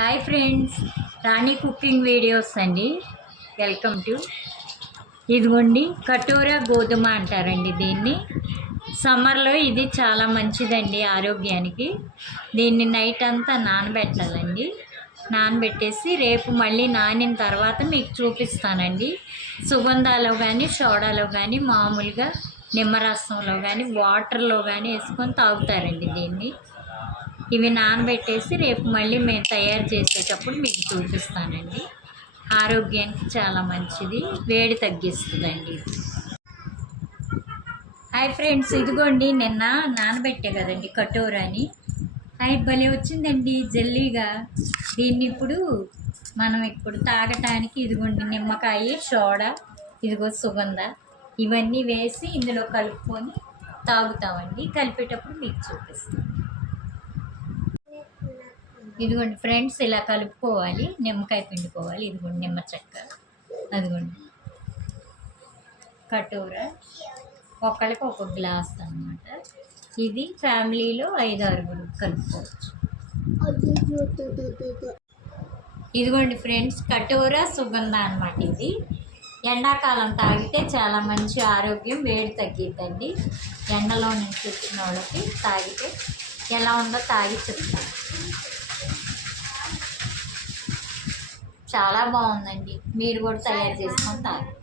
Hi friends, రాణి cooking videos అండి. Welcome to. ఇదిగోండి కటోరా గోధుమ అంటారండి దీన్ని. సమ్మర్లో ఇది చాలా మంచిదండి ఆరోగ్యానికి. దీన్ని నైట్ అంతా నానబెట్టాలండి. నానబెట్టేసి రేపు మళ్ళీ నానిన తర్వాత మీకు చూపిస్తానండి. సుగంధాలో కానీ సోడాలో కానీ మామూలుగా నిమ్మరసంలో కానీ వాటర్లో కానీ వేసుకొని తాగుతారండి దీన్ని. ఇవి నానబెట్టేసి రేపు మళ్ళీ మేము తయారు చేసేటప్పుడు మీకు చూపిస్తానండి. ఆరోగ్యానికి చాలా మంచిది, వేడి తగ్గిస్తుందండి. హాయ్ ఫ్రెండ్స్, ఇదిగోండి నిన్న నానబెట్టే కదండి కటోరాని. హాయ్ భలే వచ్చిందండి జల్లీగా. దీన్ని ఇప్పుడు తాగటానికి ఇదిగోండి నిమ్మకాయ, సోడా, ఇదిగో సుగంధ ఇవన్నీ వేసి ఇందులో కలుపుకొని తాగుతామండి. కలిపేటప్పుడు మీకు చూపిస్తాను. ఇదిగోండి ఫ్రెండ్స్, ఇలా కలుపుకోవాలి. నిమ్మకాయ పిండుకోవాలి. ఇదిగోండి నిమ్మ చెక్క, అదిగోండి కటోరా, ఒకళ్ళకి ఒక గ్లాస్ అన్నమాట. ఇది ఫ్యామిలీలో 5-6 కలుపుకోవచ్చు. ఇదిగోండి ఫ్రెండ్స్, కటోరా సుగంధ అన్నమాట. ఇది ఎండాకాలం తాగితే చాలా మంచి ఆరోగ్యం, వేడి తగ్గిద్దండి. ఎండలో నుంచి వచ్చిన వాళ్ళకి తాగితే ఎలా ఉందో తాగి చెప్తాను. చాలా బాగుందండి, మీరు కూడా తయారు చేసుకొని తాగండి.